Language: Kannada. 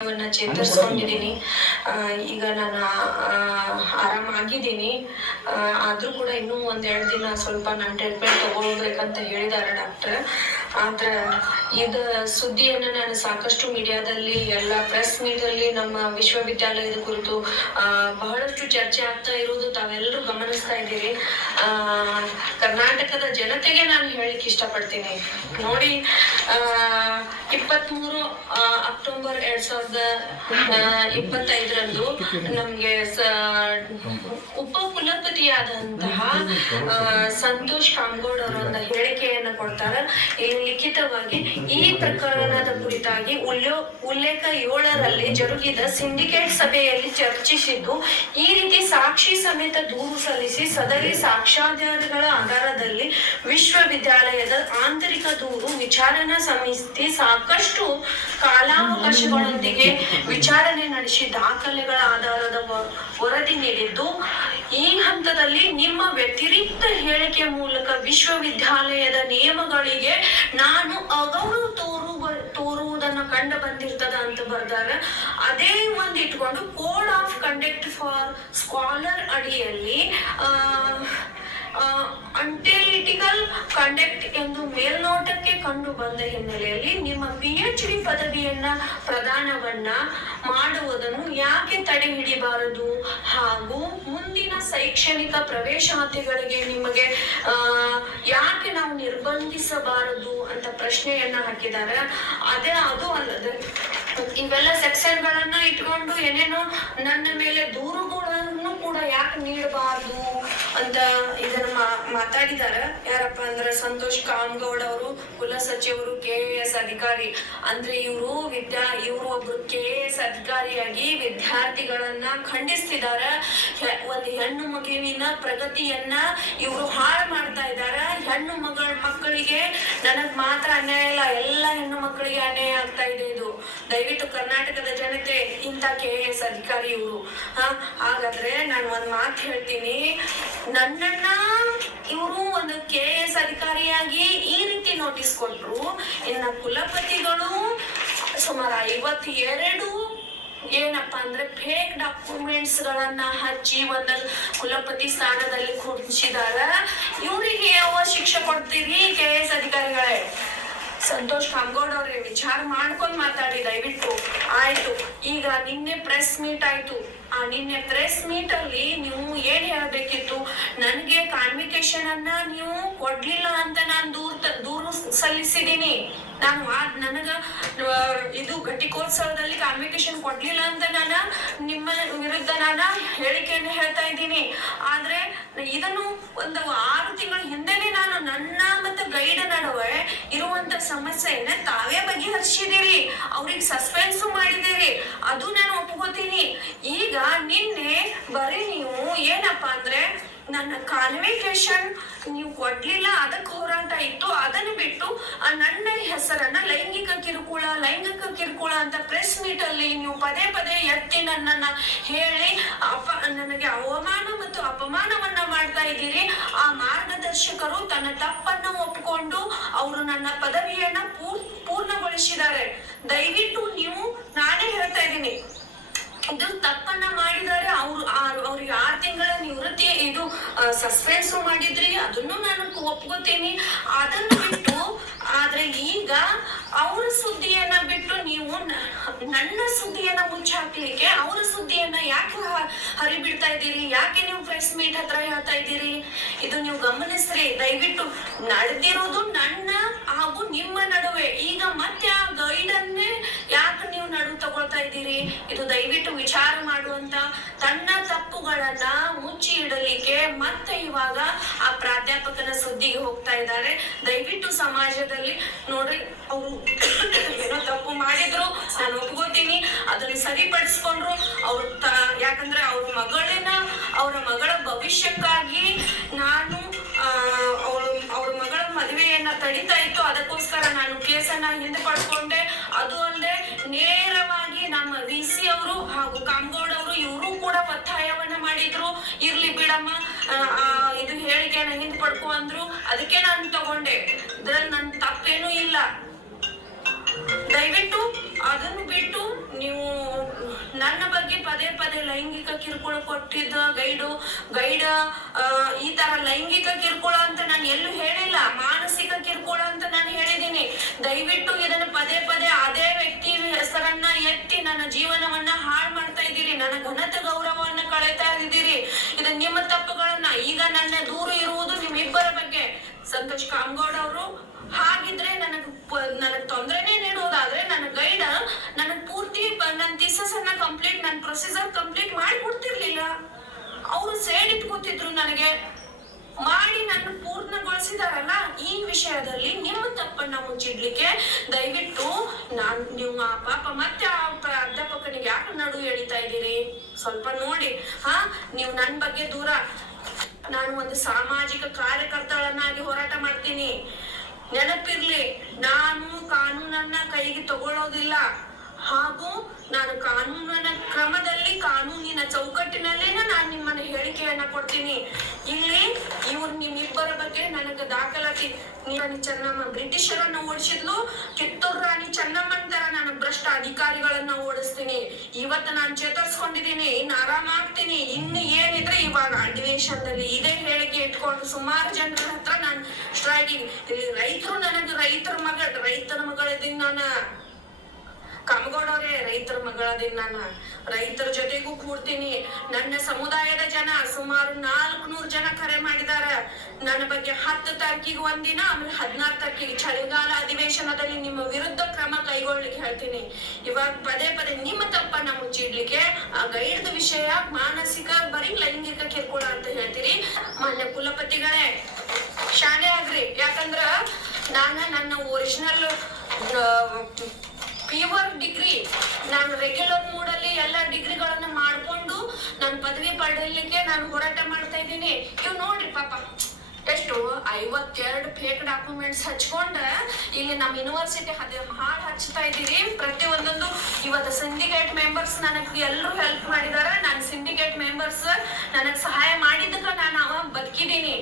ಚೇತರಿಸ್ಕೊಂಡಿದ್ದೀನಿ. ಈಗ ನಾನು ಆರಾಮಾಗಿದ್ದೀನಿ. ಆದ್ರೂ ಕೂಡ ಇನ್ನೂ 1-2 ದಿನ ಸ್ವಲ್ಪ ನಾನು ಟ್ರೀಟ್ಮೆಂಟ್ ತಗೊಳ್ಬೇಕಂತ ಹೇಳಿದ್ದಾರೆ ಡಾಕ್ಟರ್. ಆದ್ರೆ ಇದು ಸುದ್ದಿಯನ್ನು ನಾನು ಸಾಕಷ್ಟು ಮೀಡಿಯಾದಲ್ಲಿ, ಎಲ್ಲ ಪ್ರೆಸ್ ಮೀಟಲ್ಲಿ ನಮ್ಮ ವಿಶ್ವವಿದ್ಯಾಲಯದ ಕುರಿತು ಬಹಳಷ್ಟು ಚರ್ಚೆ ಆಗ್ತಾ ಇರುವುದು ತಾವೆಲ್ಲರೂ ಗಮನಿಸ್ತಾ ಇದ್ದೀರಿ. ಕರ್ನಾಟಕದ ಜನತೆಗೆ ನಾನು ಹೇಳಿಕ್ಕೆ ಇಷ್ಟಪಡ್ತೀನಿ. ನೋಡಿ, 23 ಅಕ್ಟೋಬರ್ 2025ರಂದು ನಮ್ಗೆ ಉಪ ಕುಲಪತಿಯಾದಂತಹ ಸಂತೋಷ್ ಕಾಮ್ಗೌಡ್ ಅವರು ಒಂದು ಹೇಳಿಕೆಯನ್ನು ಕೊಡ್ತಾರೆ. ಇಲ್ಲಿ ಲಿಖಿತವಾಗಿ ಈ ಪ್ರಕರಣದ ಕುರಿತಾಗಿ ಉಲ್ಲೇಖ 7ರಲ್ಲಿ ಜರುಗಿದ ಸಿಂಡಿಕೇಟ್ ಸಭೆಯಲ್ಲಿ ಚರ್ಚಿಸಿದ್ದು, ಈ ರೀತಿ ಸಾಕ್ಷಿ ಸಮೇತ ದೂರು ಸಲ್ಲಿಸಿ ಸದರಿ ಸಾಕ್ಷ್ಯಾಧಾರಗಳ ಆಧಾರದಲ್ಲಿ ವಿಶ್ವವಿದ್ಯಾಲಯದ ಆಂತರಿಕ ದೂರು ವಿಚಾರಣಾ ಸಮಿತಿ ಸಾಕಷ್ಟು ಕಾಲಾವಕಾಶಗಳೊಂದಿಗೆ ವಿಚಾರಣೆ ನಡೆಸಿ ದಾಖಲೆಗಳ ಆಧಾರದ ವರದಿ ನೀಡಿದ್ದು, ಈ ಹಂತದಲ್ಲಿ ನಿಮ್ಮ ವ್ಯತಿರಿಕ್ತ ಹೇಳಿಕೆ ಮೂಲಕ ವಿಶ್ವವಿದ್ಯಾಲಯದ ನಿಯಮಗಳಿಗೆ ನಾನು ಅಗೌರವ ತೋರುವುದನ್ನು ಕಂಡು ಬಂದಿರ್ತದ ಅಂತ ಬರ್ದಾರ. ಅದೇ ಒಂದು ಇಟ್ಕೊಂಡು code of conduct for scholar ಅಡಿಯಲ್ಲಿ ಅಂಟೆಲಿಟಿಕಲ್ ಕಂಡಕ್ಟ್ ಎಂದು ಮೇಲ್ನೋಟಕ್ಕೆ ಕಂಡು ಬಂದ ಹಿನ್ನೆಲೆಯಲ್ಲಿ ನಿಮ್ಮ PhD ಪದವಿಯನ್ನ ಪ್ರದಾನವನ್ನ ಮಾಡುವುದನ್ನು ಯಾಕೆ ತಡೆ ಹಿಡಿಬಾರದು, ಹಾಗೂ ಮುಂದಿನ ಶೈಕ್ಷಣಿಕ ಪ್ರವೇಶಾತಿಗಳಿಗೆ ನಿಮಗೆ ಯಾಕೆ ನಾವು ನಿರ್ಬಂಧಿಸಬಾರದು ಅಂತ ಪ್ರಶ್ನೆಯನ್ನ ಹಾಕಿದ್ದಾರೆ. ಅದು ಅಲ್ಲದೆ ಇವೆಲ್ಲ ಸೆಕ್ಷನ್ ಗಳನ್ನ ಇಟ್ಕೊಂಡು ಏನೇನೋ ನನ್ನ ಮೇಲೆ ದೂರುಗಳನ್ನು ಕೂಡ ಯಾಕೆ ನೀಡಬಾರದು ಅಂತ ಇದನ್ನ ಮಾತಾಡಿದಾರೆ. ಯಾರಪ್ಪ ಅಂದ್ರೆ ಸಂತೋಷ್ ಕಾಮ್ಗೌಡ್ ಅವರು, ಕುಲ ಸಚಿವರು, KAS ಅಧಿಕಾರಿ. ಅಂದ್ರೆ ಇವರು ಒಬ್ರು KAS ಅಧಿಕಾರಿಯಾಗಿ ವಿದ್ಯಾರ್ಥಿಗಳನ್ನ ಖಂಡಿಸ್ತಿದ್ದಾರೆ. ಒಂದು ಹೆಣ್ಣು ಮಗುವಿನ ಪ್ರಗತಿಯನ್ನ ಇವರು ಹಾಳು ಮಾಡ್ತಾ ಇದ್ದಾರೆ. ಹೆಣ್ಣು ಮಕ್ಕಳಿಗೆ ನನಗ್ ಮಾತ್ರ ಅನ್ಯಾಯ ಇಲ್ಲ, ಎಲ್ಲ ಹೆಣ್ಣು ಮಕ್ಕಳಿಗೆ ಅನ್ಯಾಯ ಆಗ್ತಾ ಇದೆ. ಇದು ದಯವಿಟ್ಟು ಕರ್ನಾಟಕದ ಜನತೆ ಇಂಥ KAS ಅಧಿಕಾರಿ ಇವರು. ಹಾಗಾದ್ರೆ ನಾನು ಒಂದ್ ಮಾತು ಹೇಳ್ತೀನಿ, ನನ್ನನ್ನ ಇವರು ಒಂದು KAS ಅಧಿಕಾರಿಯಾಗಿ ಈ ರೀತಿ ನೋಟಿಸ್ ಕೊಟ್ರು. ಇನ್ನ ಕುಲಪತಿಗಳು ಸುಮಾರು 52 ಏನಪ್ಪಾ ಅಂದ್ರೆ ಫೇಕ್ ಡಾಕ್ಯುಮೆಂಟ್ಸ್ ಗಳನ್ನ ಹಚ್ಚಿ ಒಂದು ಕುಲಪತಿ ಸ್ಥಾನದಲ್ಲಿ ಕೂರಿಸಿದಾರ. ಇವರಿಗೆ ಯಾವ ಶಿಕ್ಷೆ ಕೊಡ್ತೀರಿ KAS ಅಧಿಕಾರಿಗಳೇ? ಸಂತೋಷ್ ಕಾಮ್ಗೌಡ್ ಅವ್ರಿಗೆ ವಿಚಾರ ಮಾಡ್ಕೊಂಡ್ ಮಾತಾಡಿ ದಯವಿಟ್ಟು. ಆಯ್ತು, ಈಗ ನಿನ್ನೆ ಪ್ರೆಸ್ ಮೀಟ್ ಆಯ್ತು. ನಿನ್ನೆ ಪ್ರೆಸ್ ಮೀಟ್ ಅಲ್ಲಿ ನೀವು ಏನ್ ಹೇಳ್ಬೇಕಿತ್ತು? ನನ್ಗೆ ಕಾನ್ವಿಕೇಶನ್ ಅನ್ನ ನೀವು ಕೊಡ್ಲಿಲ್ಲ ಅಂತ ನಾನು ದೂರು ಸಲ್ಲಿಸಿದೀನಿ. ನನಗ ಇದು ಘಟಿಕೋತ್ಸವದಲ್ಲಿ ಕಾನ್ವಿಕೇಶನ್ ಕೊಡ್ಲಿಲ್ಲ ಅಂತ ನಿಮ್ಮ ವಿರುದ್ಧ ಹೇಳಿಕೆಯನ್ನು ಹೇಳ್ತಾ ಇದ್ದೀನಿ. ಆದ್ರೆ ಇದನ್ನು ಒಂದು 6 ತಿಂಗಳ ಹಿಂದೆನೆ ನನ್ನ ಮತ್ತೆ ಗೈಡ್ ನಡುವೆ ಇರುವಂತ ಸಮಸ್ಯೆಯನ್ನ ತಾವೇ ಬಗೆಹರಿಸಿದಿರಿ, ಅವ್ರಿಗೆ ಸಸ್ಪೆನ್ಸ್ ಮಾಡಿದಿರಿ, ಅದು ನಾನು ಒಪ್ಕೋತೀನಿ. ಈಗ ನಿನ್ನೆ ಬರೀ ನೀವು ಏನಪ್ಪಾ ಅಂದ್ರೆ ನನ್ನ ಕಾನ್ವಿಕೇಶನ್ ನೀವು ಕೊಡ್ಲಿಲ್ಲ, ಅದಕ್ಕೆ ಹೋರಾಟ ಇತ್ತು, ಅದನ್ನು ಬಿಟ್ಟು ನನ್ನ ಹೆಸರನ್ನ ಲೈಂಗಿಕ ಕಿರುಕುಳ ಅಂತ ಪ್ರೆಸ್ ಮೀಟ್ ಅಲ್ಲಿ ನೀವು ಪದೇ ಎತ್ತಿ ನನ್ನನ್ನ ಹೇಳಿ ನನಗೆ ಅವಮಾನ ಮತ್ತು ಅಪಮಾನವನ್ನ ಮಾಡ್ತಾ ಇದ್ದೀರಿ. ಆ ಮಾರ್ಗದರ್ಶಕರು ತನ್ನ ತಪ್ಪನ್ನು ಒಪ್ಪಿಕೊಂಡು ಅವರು ನನ್ನ ಪದವಿಯನ್ನ ಪೂರ್ಣಗೊಳಿಸಿದ್ದಾರೆ. ದಯವಿಟ್ಟು ನೀವು, ನಾನೇ ಹೇಳ್ತಾ ಇದ್ದೀನಿ, ಇದು ತಪ್ಪನ್ನ ಮಾಡಿದ್ದಾರೆ. ಅವ್ರಿಗೆ 6 ತಿಂಗಳ ನಿವೃತ್ತಿ ಇದು ಸಸ್ಪೆನ್ಸ್ ಮಾಡಿದ್ರಿ, ಅದನ್ನು ನಾನು ಒಪ್ಕೋತೀನಿ. ಅದನ್ನು ಬಿಟ್ಟು ಆದ್ರೆ ಈಗ ಅವ್ರ ಸುದ್ದಿಯನ್ನ ಬಿಟ್ಟು ನೀವು ನನ್ನ ಸುದ್ದಿಯನ್ನ ಮುಚ್ಚಾಕ್ಲಿಕ್ಕೆ ಅವ್ರ ಸುದ್ದಿಯನ್ನ ಯಾಕೆ ಹರಿಬಿಡ್ತಾ ಇದ್ದೀರಿ? ಯಾಕೆ ನೀವು ಪ್ರೆಸ್ ಮೀಟ್ ಹತ್ರ ಹೇಳ್ತಾ ಇದ್ದೀರಿ? ಇದು ನೀವು ಗಮನಿಸ್ರಿ ದಯವಿಟ್ಟು. ನಡೆದಿರೋದು ನನ್ನ ಹಾಗೂ ನಿಮ್ಮ ನಡುವೆ. ಈಗ ಮತ್ತೆ ಆ ಗೈಡ್ ಅನ್ನೇ ಯಾಕೆ ನೀವು ನಡುವೆ ತಗೊಳ್ತಾ ಇದ್ದೀರಿ? ಇದು ದಯವಿಟ್ಟು ವಿಚಾರ ಮಾಡುವಂತ, ತನ್ನ ತಪ್ಪುಗಳನ್ನ ಮುಚ್ಚಿ ಇಡಲಿಕ್ಕೆ ಮತ್ತೆ ಇವಾಗ ಆ ಪ್ರಾಧ್ಯಾಪಕನ ಸುದ್ದಿಗೆ ಹೋಗ್ತಾ ಇದ್ದಾರೆ. ದಯವಿಟ್ಟು ಸಮಾಜದಲ್ಲಿ ನೋಡ್ರಿ, ಅವರು ಏನೋ ತಪ್ಪು ಮಾಡಿದ್ರು, ನಾನು ಒಪ್ಕೋತೀನಿ, ಅದನ್ನ ಸರಿಪಡಿಸ್ಕೊಂಡ್ರು. ಯಾಕಂದ್ರೆ ಅವರ ಮಗಳ ಭವಿಷ್ಯಕ್ಕಾಗಿ ನಾನು ಅವ್ರ ಮಗಳ ಮದುವೆಯನ್ನ ತಡಿತಾ ಇತ್ತು. ಅದಕ್ಕೋಸ್ಕರ ನಾನು ಕೇಸನ್ನ ಹಿಂದೆ ಪಡ್ಕೊಂಡೆ. ಅದು ಅಲ್ಲದೆ ನೇರವಾಗಿ ನಮ್ಮ VC ಅವರು ಹಾಗೂ ಕಾಮ್ಗೌಡ್ ಅವರು ಇವರು ಕೂಡ ಒತ್ತಾಯವನ್ನ ಮಾಡಿದ್ರು. ಇರ್ಲಿ ಬಿಡಮ್ಮ, ಇದು ಹೇಳಿಕೆಯನ್ನ ಹಿಂದೆ ಪಡ್ಕೊ ಅಂದ್ರು. ಅದಕ್ಕೆ ನಾನು ತಗೊಂಡೆ. ಇದ್ರಲ್ಲಿ ನನ್ನ ತಪ್ಪೇನೂ ಇಲ್ಲ. ದಯವಿಟ್ಟು ಅದನ್ನು ಬಿಟ್ಟು ನೀವು ನನ್ನ ಬಗ್ಗೆ ಪದೇ ಪದೇ ಲೈಂಗಿಕ ಕಿರುಕುಳ ಕೊಟ್ಟಿದ್ದ ಗೈಡ ಈ ತರ ಲೈಂಗಿಕ ಕಿರುಕುಳ ಅಂತ ನಾನು ಎಲ್ಲೂ ಹೇಳಿಲ್ಲ, ಮಾನಸಿಕ ಕಿರುಕುಳ ಅಂತ ನಾನು ಹೇಳಿದ್ದೀನಿ. ದಯವಿಟ್ಟು ಇದನ್ನ ಪದೇ ಪದೇ ಅದೇ ವ್ಯಕ್ತಿ ಹೆಸರನ್ನ ಎತ್ತಿ ನನ್ನ ಜೀವನವನ್ನ ಹಾಳು ಮಾಡ್ತಾ ಇದ್ದೀರಿ, ನನ್ನ ಘನತೆ ಗೌರವವನ್ನ ಕಳೀತಾ ಇದ್ದೀರಿ. ಇದು ನಿಮ್ಮ ತಪ್ಪುಗಳನ್ನ. ಈಗ ನನ್ನ ದೂರ ಇರುವುದು ನಿಮ್ಮಿಬ್ಬರ ಬಗ್ಗೆ. ಸಂತೋಷ್ ಕಾಮಗೌಡ ಅವರು ಹಾಗಿದ್ರೆ ನನಗ್ ತೊಂದರೆನೇ ನೀಡುವುದಾದ್ರೆ ನನ್ನ ಗೈಡ ನನಗ್ ಪೂರ್ತಿ ನನ್ನ ಥೀಸಸ್ ಅನ್ನ ಕಂಪ್ಲೀಟ್, ನನ್ನ ಪ್ರೊಸೀಜರ್ ಕಂಪ್ಲೀಟ್ ಮಾಡಿ ಕೊಡ್ತಿರ್ಲಿಲ್ಲ. ಅವರು ಸೇಡ್ ಇಟ್ಕೋತಿದ್ರು ನನಗೆ ಮಾಡಿ ನನ್ನ ಪೂರ್ಣಗೊಳಿಸಿದಾರಲ್ಲ. ಈ ವಿಷಯದಲ್ಲಿ ನಿಮ್ಮ ತಪ್ಪನ್ನ ಮುಚ್ಚಿಡ್ಲಿಕ್ಕೆ ದಯವಿಟ್ಟು ನೀವು ಆ ಪಾಪ ಮತ್ತೆ ಆ ಅಧ್ಯಾಪಕನಿಗೆ ಯಾಕೆ ನಡು ಎಳಿತಾ ಇದ್ದೀರಿ? ಸ್ವಲ್ಪ ನೋಡಿ. ನೀವು ನನ್ನ ಬಗ್ಗೆ ದೂರ. ನಾನು ಒಂದು ಸಾಮಾಜಿಕ ಕಾರ್ಯಕರ್ತಳನ್ನಾಗಿ ಹೋರಾಟ ಮಾಡ್ತೀನಿ. ನೆನಪಿರ್ಲಿ, ನಾನು ಕಾನೂನನ್ನ ಕೈಗೆ ತಗೊಳ್ಳೋದಿಲ್ಲ, ಹಾಗೂ ನಾನು ಕಾನೂನಿನ ಕ್ರಮದಲ್ಲಿ ಕಾನೂನಿನ ಚೌಕಟ್ಟಿನಲ್ಲೇನೆ ನಾನು ನಿಮ್ಮನ್ನ ಹೇಳಿಕೆಯನ್ನ ಕೊಡ್ತೀನಿ. ಇಲ್ಲಿ ನಿಮ್ಮಿಬ್ಬರ ಬಗ್ಗೆ ನನಗೆ ದಾಖಲಾತಿ. ರಾಣಿ ಚೆನ್ನಮ್ಮ ಬ್ರಿಟಿಷರನ್ನ ಓಡಿಸಿದ್ಲು, ಕಿತ್ತೂರು ರಾಣಿ ಚೆನ್ನಮ್ಮನ ತರ ನಾನು ಭ್ರಷ್ಟ ಅಧಿಕಾರಿಗಳನ್ನ ಓಡಿಸ್ತೀನಿ. ಇವತ್ತು ನಾನು ಚೇತರಿಸ್ಕೊಂಡಿದ್ದೀನಿ, ಇನ್ನು ಆರಾಮಾಗ್ತೀನಿ. ಇನ್ನು ಏನಿದ್ರೆ ಇವಾಗ ಅಧಿವೇಶನದಲ್ಲಿ ಇದೇ ಹೇಳಿಕೆ ಇಟ್ಕೊಂಡು ಸುಮಾರು ಜನರ ಹತ್ರ ನಾನು ಸ್ಟ್ರೈಕಿಂಗ್. ಇಲ್ಲಿ ರೈತರು ನನಗೆ ರೈತರ ಮಗಳಿದ್ದೀನಿ ನಾನು. ಕಾಮಗೌಡವ್ರೆ, ರೈತರ ಮಗಳದಿನ್ ನಾನು. ರೈತರ ಜೊತೆಗೂ ಕೂಡ್ತೀನಿ. ನನ್ನ ಸಮುದಾಯದ ಜನ ಸುಮಾರು 400 ಜನ ಕರೆ ಮಾಡಿದಾರ ನನ್ನ ಬಗ್ಗೆ. 10 ತಾರೀಕಿಗೆ ಒಂದಿನ, ಆಮೇಲೆ 16 ತಾರೀಕಿಗೆ ಚಳಿಗಾಲ ಅಧಿವೇಶನದಲ್ಲಿ ನಿಮ್ಮ ವಿರುದ್ಧ ಕ್ರಮ ಕೈಗೊಳ್ಳಿಕ್ಕೆ ಹೇಳ್ತೀನಿ. ಇವಾಗ ಪದೇ ಪದೇ ನಿಮ್ಮ ತಪ್ಪನ್ನ ಮುಚ್ಚಿಡ್ಲಿಕ್ಕೆ ಆ ಗೈಡ್ದ ವಿಷಯ ಮಾನಸಿಕ ಬರೀ ಲೈಂಗಿಕ ಕಿರುಕುಳ ಅಂತ ಹೇಳ್ತೀರಿ. ಮಾನ್ಯ ಕುಲಪತಿಗಳೇ, ಶಾಲೆ ಆಗ್ರಿ. ಯಾಕಂದ್ರ ನನ್ನ ಒರಿಜಿನಲ್ ಪ್ಯೂರ್ ಡಿಗ್ರಿ, ನಾನು ರೆಗ್ಯುಲರ್ ಮೂಡಲ್ಲಿ ಎಲ್ಲ ಡಿಗ್ರಿಗಳನ್ನ ಮಾಡ್ಕೊಂಡು ನಾನು ಪದವಿ ಪಡೆಯಲಿಕ್ಕೆ ನಾನು ಹೋರಾಟ ಮಾಡ್ತಾ ಇದ್ದೀನಿ. ಇವ್ ನೋಡ್ರಿ ಪಾಪ ಎಷ್ಟು 52 ಫೇಕ್ ಡಾಕ್ಯುಮೆಂಟ್ಸ್ ಹಚ್ಕೊಂಡ ಇಲ್ಲಿ ನಮ್ಮ ಯೂನಿವರ್ಸಿಟಿ ಹಾಳು ಹಚ್ತಾ ಇದ್ದೀರಿ. ಪ್ರತಿಯೊಂದೊಂದು ಇವತ್ತು ಸಿಂಡಿಕೇಟ್ ಮೆಂಬರ್ಸ್ ನನಗೆ ಎಲ್ಲರೂ ಹೆಲ್ಪ್ ಮಾಡಿದಾರ. ನಾನು ಸಿಂಡಿಕೇಟ್ ಮೆಂಬರ್ಸ್ ನನಗೆ ಸಹಾಯ ಮಾಡಿದ್ದಕ್ಕ ನಾನು ಬದುಕಿದ್ದೀನಿ.